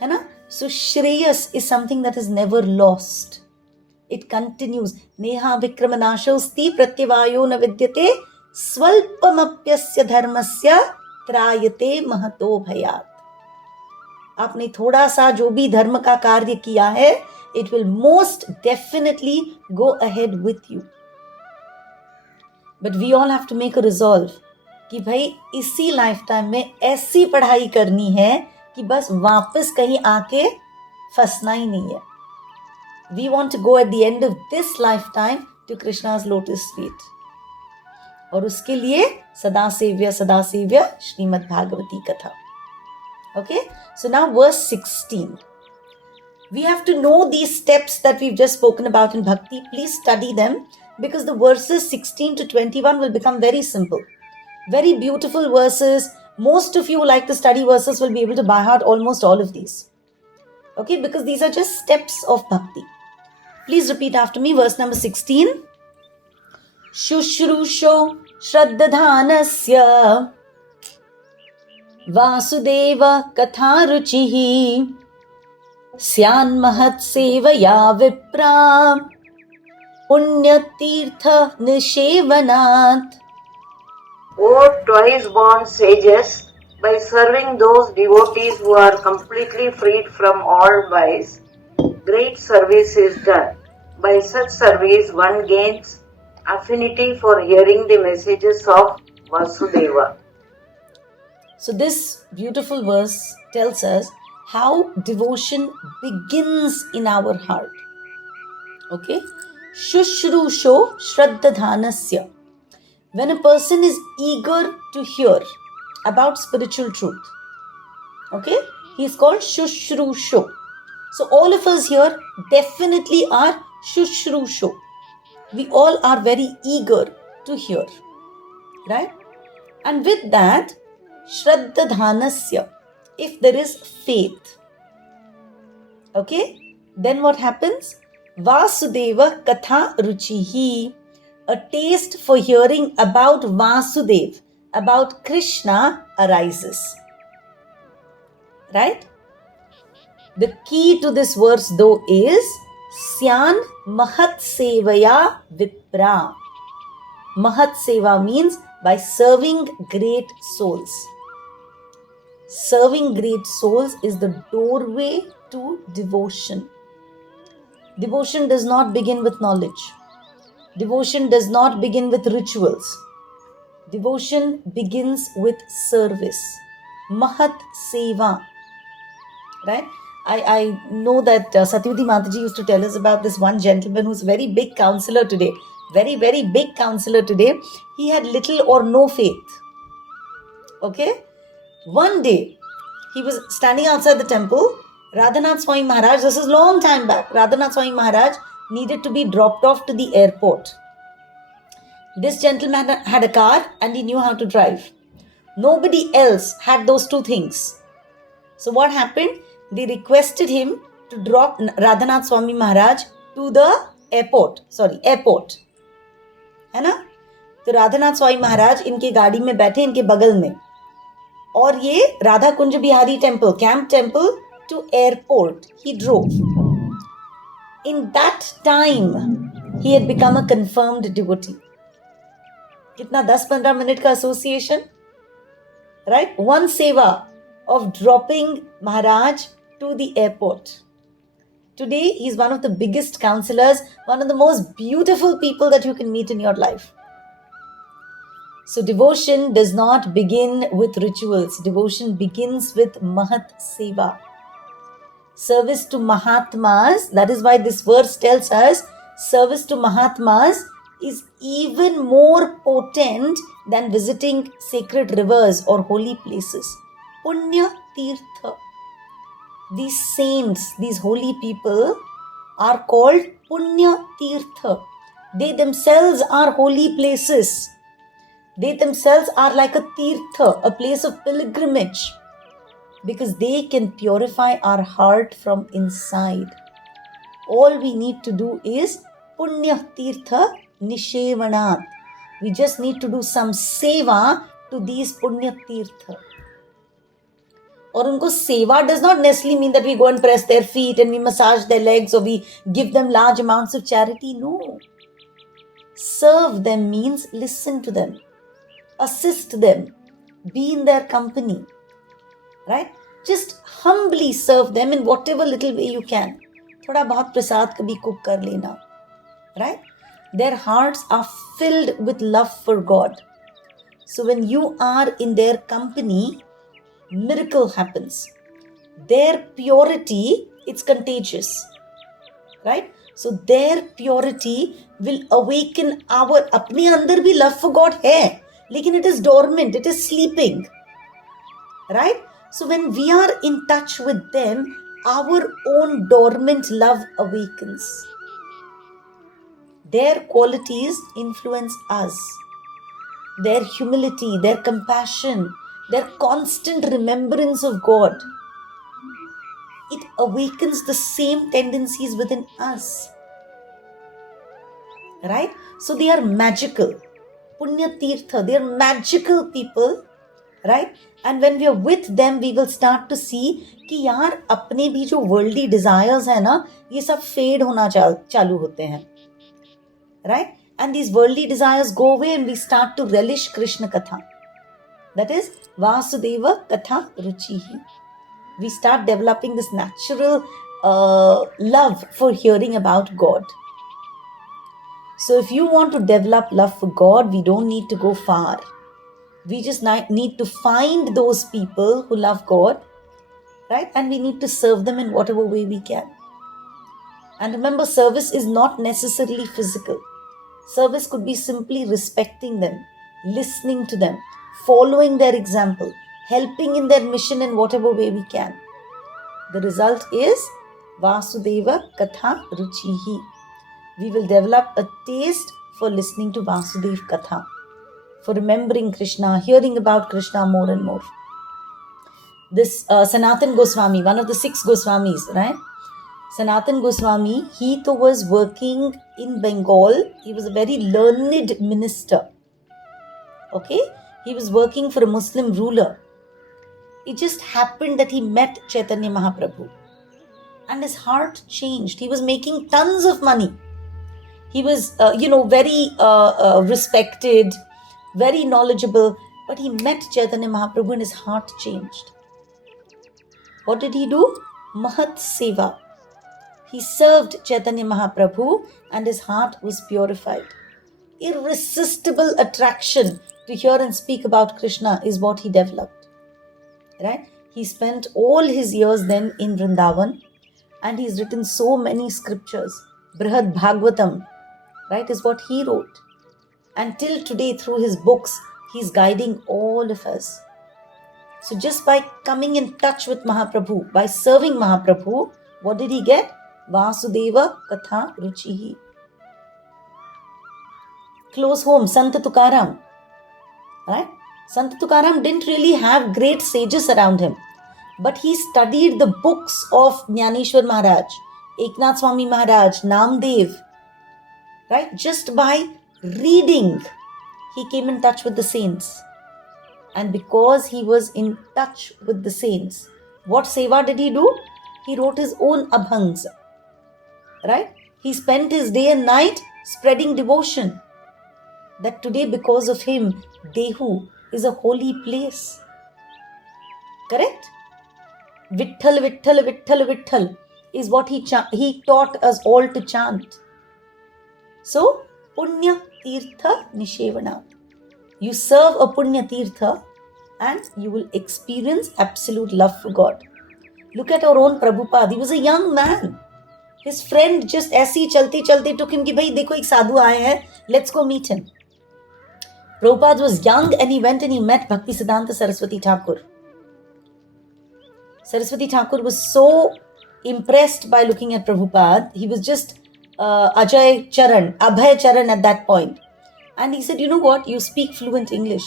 है ना? So Shreyas is something that is never lost. It continues. Neha vikramanashosti pratyavayo na vidyate swalpamapyasya dharmasya trayate mahato bhayat. आपने थोड़ा सा जो भी धर्म का कार्य किया है, it will most definitely go ahead with you. But we all have to make a resolve कि भाई इसी लाइफ टाइम में ऐसी पढ़ाई करनी है कि बस वापस कहीं आके फंसना ही नहीं है. We want to go at the end of this lifetime to Krishna's lotus feet. और उसके लिए सदा सेव्य श्रीमद् भागवती कथा. Okay, so now verse 16. We have to know these steps that we've just spoken about in bhakti. Please study them because the verses 16 to 21 will become very simple. Very beautiful verses. Most of you who like to study verses will be able to by heart almost all of these. Okay, because these are just steps of bhakti. Please repeat after me, verse number 16. Shushrusho Shraddadhanasya Vasudeva Katharuchihi Syan Mahat Sevaya Vipra Punyatirtha Nishevanat. O twice born sages, by serving those devotees who are completely freed from all vice, great service is done. By such service, one gains affinity for hearing the messages of Vasudeva. So this beautiful verse tells us how devotion begins in our heart. Okay? Shushrusho Shraddadhanasya. When a person is eager to hear about spiritual truth, okay, he is called Shushrusho. So all of us here definitely are Shushrusho. We all are very eager to hear, right? And with that, Shraddadhanasya, if there is faith, okay, then what happens? Vasudeva Katha Ruchihi, a taste for hearing about Vasudev, about Krishna arises. Right? The key to this verse though is Syan Mahat Sevaya Vipra. Mahat Seva means by serving great souls. Serving great souls is the doorway to devotion. Devotion does not begin with knowledge. Devotion does not begin with rituals. Devotion begins with service. Mahat Seva. Right? I know that Satyavati Mataji used to tell us about this one gentleman who's a very big counselor today. Very, very big counselor today. He had little or no faith. Okay? One day, he was standing outside the temple. Radhanath Swami Maharaj, this is long time back, Radhanath Swami Maharaj needed to be dropped off to the airport. This gentleman had a car and he knew how to drive. Nobody else had those two things. So what happened? They requested him to drop Radhanath Swami Maharaj to the airport. है ना? तो राधानाथ स्वामी महाराज इनके गाड़ी में बैठे इनके बगल में और ये Radha Kunj Bihari temple, camp temple to airport he drove. In that time, he had become a confirmed devotee. कितना 10-15 मिनट का association, right? One seva of dropping Maharaj to the airport. Today, he's one of the biggest counselors, one of the most beautiful people that you can meet in your life. So, devotion does not begin with rituals. Devotion begins with Mahat Seva. Service to Mahatmas, that is why this verse tells us service to Mahatmas is even more potent than visiting sacred rivers or holy places. Punya Tirtha. These saints, these holy people are called Punya Tirtha. They themselves are holy places. They themselves are like a tirtha, a place of pilgrimage, because they can purify our heart from inside. All we need to do is Punya Tirtha Nishevanat. We just need to do some seva to these Punya Tirtha. Or unko seva does not necessarily mean that we go and press their feet and we massage their legs or we give them large amounts of charity. No. Serve them means listen to them, assist them, be in their company, right? Just humbly serve them in whatever little way you can. Thoda bahut prasad kabhi cook kar lena, right? Their hearts are filled with love for God. So when you are in their company, miracle happens. Their purity, it's contagious, right? So their purity will awaken our apne andar bhi love for God hai, lekin it is dormant, it is sleeping, right? So when we are in touch with them, our own dormant love awakens. Their qualities influence us. Their humility, their compassion, their constant remembrance of God. It awakens the same tendencies within us. Right? So they are magical. Punya Tirtha, they are magical people. Right? And when we are with them, we will start to see कि यार अपने भी जो worldly desires है ना, ये सब fade होना चालू होते हैं. Right? And these worldly desires go away and we start to relish Krishna Katha. That is Vasudeva Katha Ruchihi. We start developing this natural love for hearing about God. So if you want to develop love for God, we don't need to go far. We just need to find those people who love God, right? And we need to serve them in whatever way we can. And remember, service is not necessarily physical. Service could be simply respecting them, listening to them, following their example, helping in their mission in whatever way we can. The result is Vasudeva Katha Ruchihi. We will develop a taste for listening to Vasudev Katha, for remembering Krishna, hearing about Krishna more and more. This Sanatan Goswami, one of the 6 Goswamis, right? Sanatan Goswami, he too was working in Bengal. He was a very learned minister. Okay? He was working for a Muslim ruler. It just happened that he met Chaitanya Mahaprabhu. And his heart changed. He was making tons of money. He was, very respected, very knowledgeable. But he met Chaitanya Mahaprabhu and his heart changed. What did he do? Mahat Seva. He served Chaitanya Mahaprabhu and his heart was purified. Irresistible attraction to hear and speak about Krishna is what he developed. Right? He spent all his years then in Vrindavan and he's written so many scriptures. Brihad Bhagavatam, right, is what he wrote. And till today, through his books, he's guiding all of us. So just by coming in touch with Mahaprabhu, by serving Mahaprabhu, what did he get? Vasudeva Katha Ruchihi. Close home, Sant Tukaram. Right? Sant Tukaram didn't really have great sages around him. But he studied the books of Jnaneshwar Maharaj, Eknath Swami Maharaj, Namdev. Right? Just by reading, he came in touch with the saints. And because he was in touch with the saints, what seva did he do? He wrote his own abhangs. right? He spent his day and night spreading devotion. That today, because of him, Dehu is a holy place. Correct? Vitthal, Vitthal, Vitthal, Vitthal is what he taught us all to chant. So, Punya Tirtha Nishevana. You serve a Punya Tirtha and you will experience absolute love for God. Look at our own Prabhupada. He was a young man. His friend just ऐसे चलते चलते took him कि भाई देखो एक साधु आए हैं, let's go meet him. Prabhupada was young and he went and he met Bhaktisiddhanta Saraswati Thakur. Saraswati Thakur was so impressed by looking at Prabhupada. He was just Abhay Charan at that point. And he said, you know what? You speak fluent English.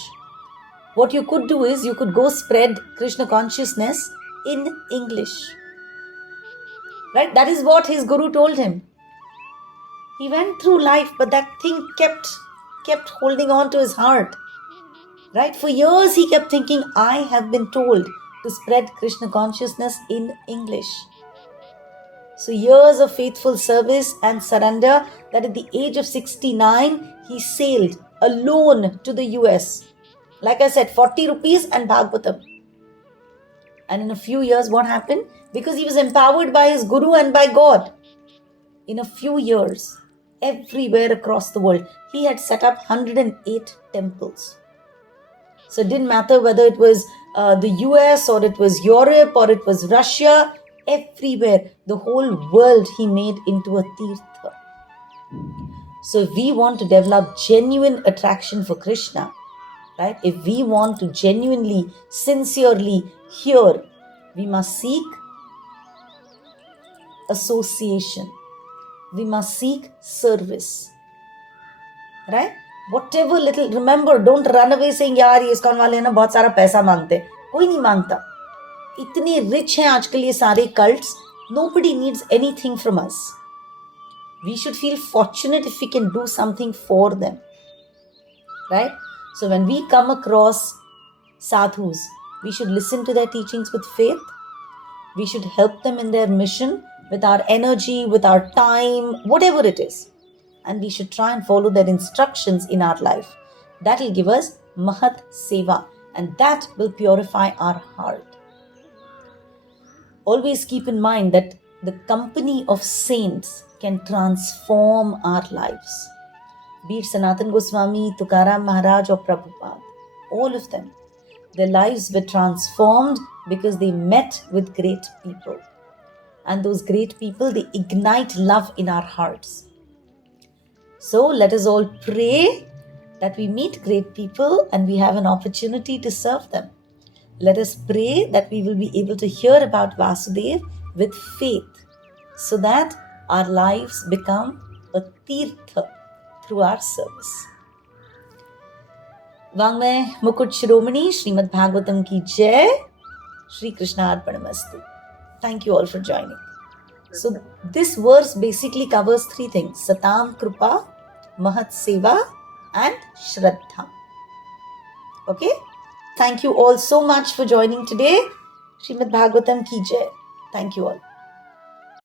What you could do is you could go spread Krishna consciousness in English. Right? That is what his guru told him. He went through life, but that thing kept holding on to his heart. Right? For years he kept thinking, I have been told to spread Krishna consciousness in English. So years of faithful service and surrender, that at the age of 69, he sailed alone to the US. Like I said, 40 rupees and Bhagavatam. And in a few years, what happened? Because he was empowered by his guru and by God. In a few years, everywhere across the world, he had set up 108 temples. So it didn't matter whether it was the US or it was Europe or it was Russia, everywhere, the whole world he made into a tirtha. So if we want to develop genuine attraction for Krishna, right? If we want to genuinely, sincerely hear, we must seek association. We must seek service. Right? Whatever little, remember, don't run away saying, यार ये ISKCON वाले ना बहुत सारा पैसा मांगते. कोई नहीं मांगता. इतने rich हैं आजकल ये सारे cults. Nobody needs anything from us. We should feel fortunate if we can do something for them. Right? So when we come across sadhus, we should listen to their teachings with faith. We should help them in their mission with our energy, with our time, whatever it is. And we should try and follow their instructions in our life. That will give us Mahat Seva, and that will purify our heart. Always keep in mind that the company of saints can transform our lives. Be it Sanatan Goswami, Tukaram Maharaj or Prabhupada, all of them. Their lives were transformed because they met with great people. And those great people, they ignite love in our hearts. So let us all pray that we meet great people and we have an opportunity to serve them. Let us pray that we will be able to hear about Vasudev with faith so that our lives become a tirtha through our service. Vangmay Mukut Shiromani Srimad Bhagavatam ki Jai. Shri Krishna Arpanamastu. Thank you all for joining. So this verse basically covers three things: Satam Krupa, Mahat Seva and Shraddha. Okay? Thank you all so much for joining today. Srimad Bhagavatam ki Jai. Thank you all.